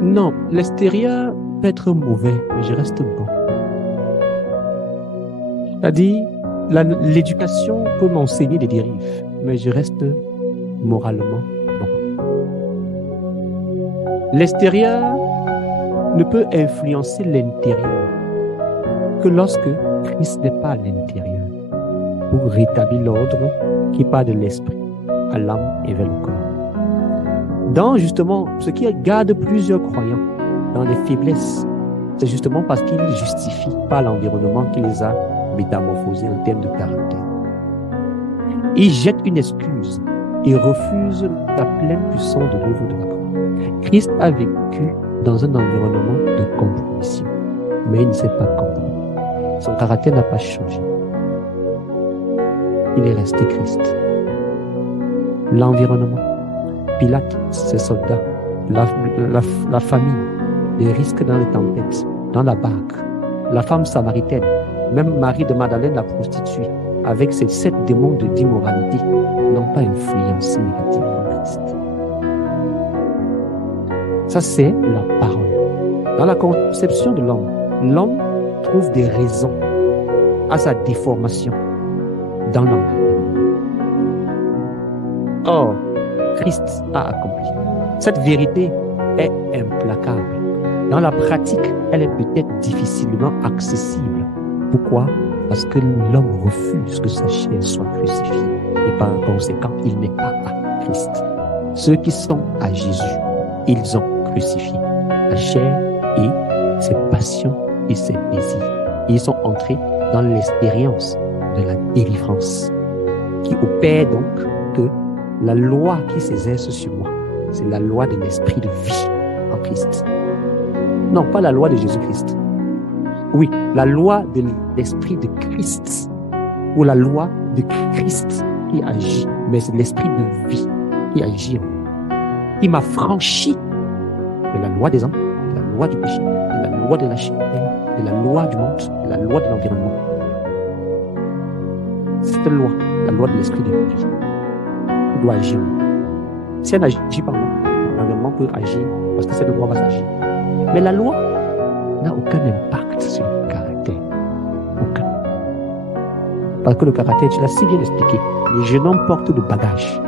Non, l'extérieur peut être mauvais, mais je reste bon. C'est-à-dire, l'éducation peut m'enseigner des dérives, mais je reste moralement bon. L'extérieur ne peut influencer l'intérieur que lorsque Christ n'est pas à l'intérieur pour rétablir l'ordre qui part de l'esprit à l'âme et vers le corps. Dans justement ce qui garde plusieurs croyants dans les faiblesses, c'est justement parce qu'ils justifient pas l'environnement qui les a métamorphosés en termes de caractère. Ils jettent une excuse et refusent la pleine puissance de l'œuvre de la croix. Christ a vécu dans un environnement de compromission, mais il ne s'est pas compromis. Son caractère n'a pas changé. Il est resté Christ. L'environnement, Pilate, ses soldats, la famille, les risques dans les tempêtes, dans la barque, la femme samaritaine, même Marie de Madeleine, la prostituée, avec ses 7 démons d'immoralité, n'ont pas influencé négativement Christ. Ça, c'est la parole. Dans la conception de l'homme trouve des raisons à sa déformation dans l'environnement. Or, Christ a accompli. Cette vérité est implacable. Dans la pratique, elle est peut-être difficilement accessible. Pourquoi? Parce que l'homme refuse que sa chair soit crucifiée. Et par conséquent, il n'est pas à Christ. Ceux qui sont à Jésus, ils ont crucifié la chair et ses passions et ses désirs. Et ils sont entrés dans l'expérience de la délivrance qui opère donc que la loi qui s'exerce sur moi, c'est la loi de l'esprit de vie en Christ. Non, pas la loi de Jésus-Christ. Oui, la loi de l'esprit de Christ ou la loi de Christ qui agit, mais c'est l'esprit de vie qui agit en moi. Il m'a franchi de la loi des hommes, de la loi du péché, de la loi de la chair, de la loi du monde, de la loi de l'environnement. Cette loi, la loi de l'esprit de vie, qui doit agir en moi. Si elle n'agit pas en moi, l'environnement peut agir parce que cette loi va s'agir. Mais la loi n'a aucun impact sur le caractère. Aucun. Parce que le caractère, tu l'as si bien expliqué, les jeunes hommes portent de bagages.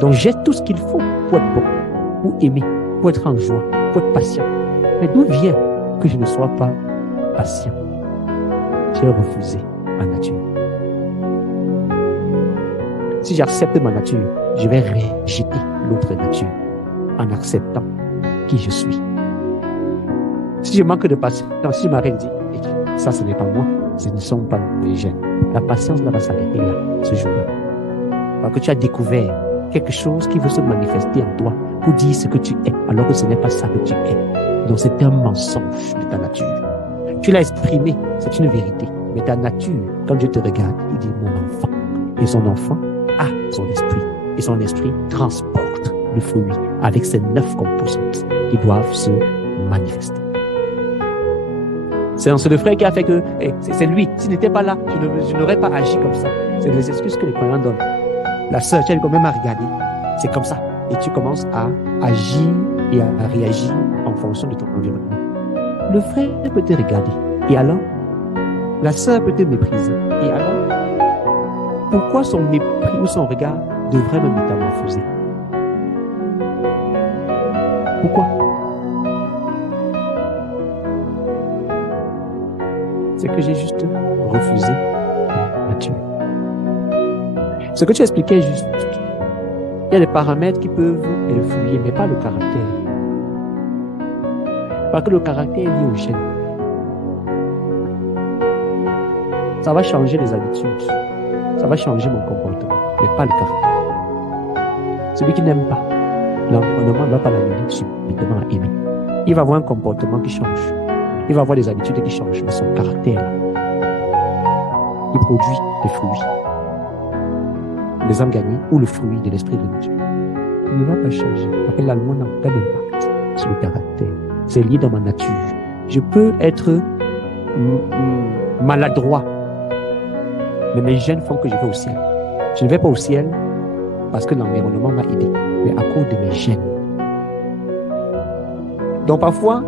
Donc j'ai tout ce qu'il faut pour être bon, pour aimer, pour être en joie, pour être patient. Mais d'où vient que je ne sois pas patient? J'ai refusé ma nature. Si j'accepte ma nature, je vais rejeter l'autre nature en acceptant qui je suis. Si je manque de patience, si je m'arrête et dis, ça ce n'est pas moi, ce ne sont pas les jeunes. La patience va s'arrêter là, ce jour-là. Parce que tu as découvert quelque chose qui veut se manifester en toi pour dire ce que tu es, alors que ce n'est pas ça que tu es. Donc c'est un mensonge de ta nature. Tu l'as exprimé, c'est une vérité. Mais ta nature, quand Dieu te regarde, il dit mon enfant. Et son enfant a son esprit. Et son esprit transporte le fruit avec ses 9 composantes qui doivent se manifester. C'est ce frère qui a fait que c'est lui. S'il n'était pas là, je n'aurais pas agi comme ça. C'est les excuses que les croyants donnent. La sœur, tu as quand même à regarder. C'est comme ça. Et tu commences à agir et à réagir en fonction de ton environnement. Le frère peut te regarder. Et alors, la sœur peut te mépriser. Et alors, pourquoi son mépris ou son regard devrait me métamorphoser? Pourquoi? C'est que j'ai juste refusé la nature. Ce que tu expliquais juste, il y a des paramètres qui peuvent influer, mais pas le caractère. Parce que le caractère est lié au gène. Ça va changer les habitudes, ça va changer mon comportement, mais pas le caractère. Celui qui n'aime pas, l'environnement ne va pas l'amener subitement à aimer. Il va avoir un comportement qui change. Il va avoir des habitudes qui changent, mais son caractère, il produit des fruits. Les âmes gagnées ou le fruit de l'esprit de Dieu. Il ne va pas changer. Parce que la loi n'a pas d'impact sur le caractère. C'est lié dans ma nature. Je peux être maladroit, mais mes gènes font que je vais au ciel. Je ne vais pas au ciel parce que l'environnement m'a aidé, mais à cause de mes gènes. Donc parfois,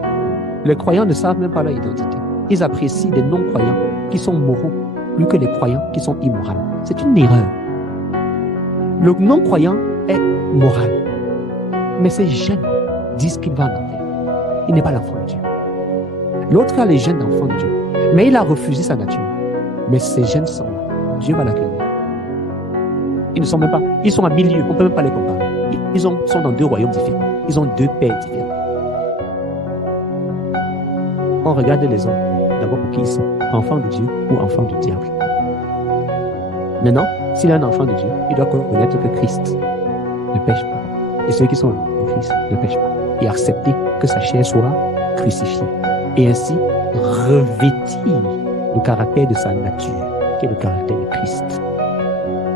les croyants ne savent même pas leur identité. Ils apprécient des non-croyants qui sont moraux plus que les croyants qui sont immoraux. C'est une erreur. Le non-croyant est moral. Mais ces jeunes disent qu'il va en enfer. Il n'est pas l'enfant de Dieu. L'autre a les gènes d'enfant de Dieu. Mais il a refusé sa nature. Mais ces gènes sont là. Dieu va l'accueillir. Ils ne sont même pas, ils sont à milieu. On ne peut même pas les comparer. Ils sont dans deux royaumes différents. Ils ont deux pères différents. On regarde les hommes. D'abord pour qui ils sont. Enfants de Dieu ou enfants du diable. Maintenant, s'il est un enfant de Dieu, il doit connaître que Christ ne pêche pas. Et ceux qui sont en Christ ne pêchent pas. Et accepter que sa chair soit crucifiée. Et ainsi revêtir le caractère de sa nature, qui est le caractère de Christ.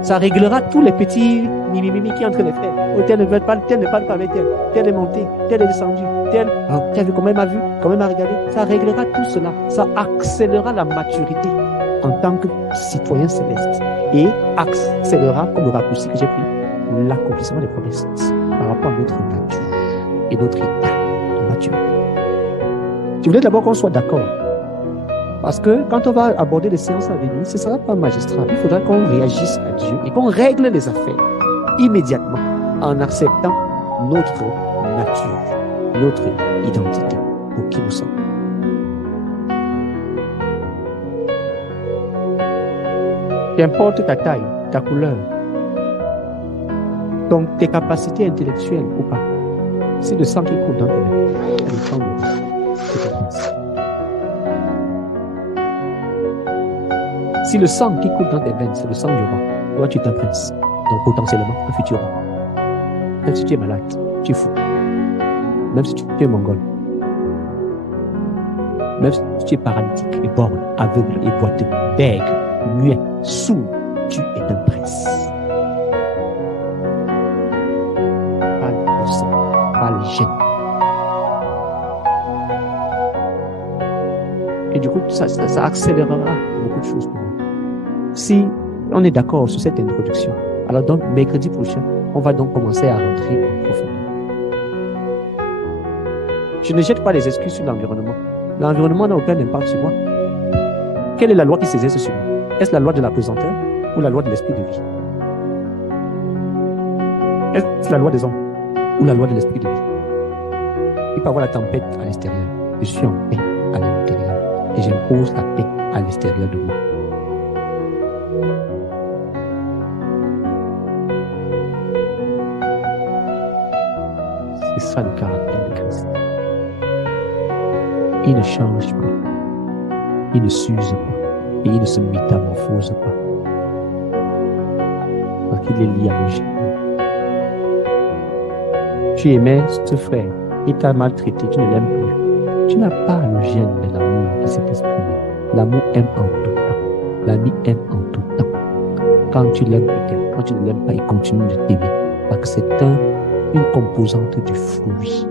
Ça réglera tous les petits mimimi qui entre les frères. Oh, tel ne veut pas, tel ne parle pas avec tel, tel est monté, tel est descendu, tel, oh, tu as vu comment il m'a vu, comment il m'a regardé. Ça réglera tout cela. Ça accélérera la maturité en tant que citoyen céleste. Et accélérera, comme le raccourci que j'ai pris, l'accomplissement des promesses par rapport à notre nature et notre état de maturité. Je voulais d'abord qu'on soit d'accord. Parce que quand on va aborder les séances à venir, ce ne sera pas magistral. Il faudra qu'on réagisse à Dieu et qu'on règle les affaires immédiatement en acceptant notre nature, notre identité, pour qui nous sommes. Qu'importe ta taille, ta couleur, donc tes capacités intellectuelles ou pas, c'est le sang qui coule dans tes veines. C'est le sang de si le sang qui coule dans tes veines, c'est le sang du roi, toi tu es un prince, donc potentiellement un futur roi. Même si tu es malade, tu es fou. Même si tu es mongol. Même si tu es paralytique, et borgne, aveugle, et boiteux, bègue, muet, sourd, tu es un prince. Pas le sang, pas les gènes. Et du coup, ça accélérera beaucoup de choses pour nous. Si on est d'accord sur cette introduction, alors donc, mercredi prochain, on va donc commencer à rentrer en profondeur. Je ne jette pas les excuses sur l'environnement. L'environnement n'a aucun impact sur moi. Quelle est la loi qui s'exerce sur moi? Est-ce la loi de la pesanteur ou la loi de l'esprit de vie? Est-ce la loi des hommes ou la loi de l'esprit de vie? Il peut y avoir la tempête à l'extérieur. Je suis en paix à l'intérieur et j'impose la paix à l'extérieur de moi. C'est ça le caractère de Christ. Il ne change pas, il ne s'use pas et il ne se métamorphose pas. Parce qu'il est lié à nos gènes. Tu aimais ce frère, il t'a maltraité, tu ne l'aimes plus. Tu n'as pas le gène de l'amour qui s'est exprimé. L'amour aime en tout temps. L'ami aime en tout temps. Quand tu l'aimes, il t'aime. Quand tu ne l'aimes pas, il continue de t'aimer. Parce que c'est une composante du fruit.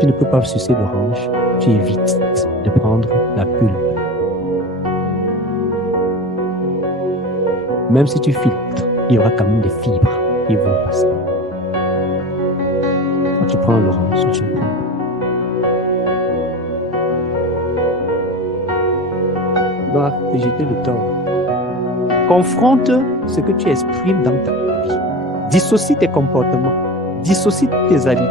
Tu ne peux pas sucer l'orange, tu évites de prendre la pulpe. Même si tu filtres, il y aura quand même des fibres qui vont passer. Quand tu prends l'orange, tu le prends. Tu dois rejeter le tort. Confronte ce que tu exprimes dans ta vie. Dissocie tes comportements. Dissocie tes habitudes.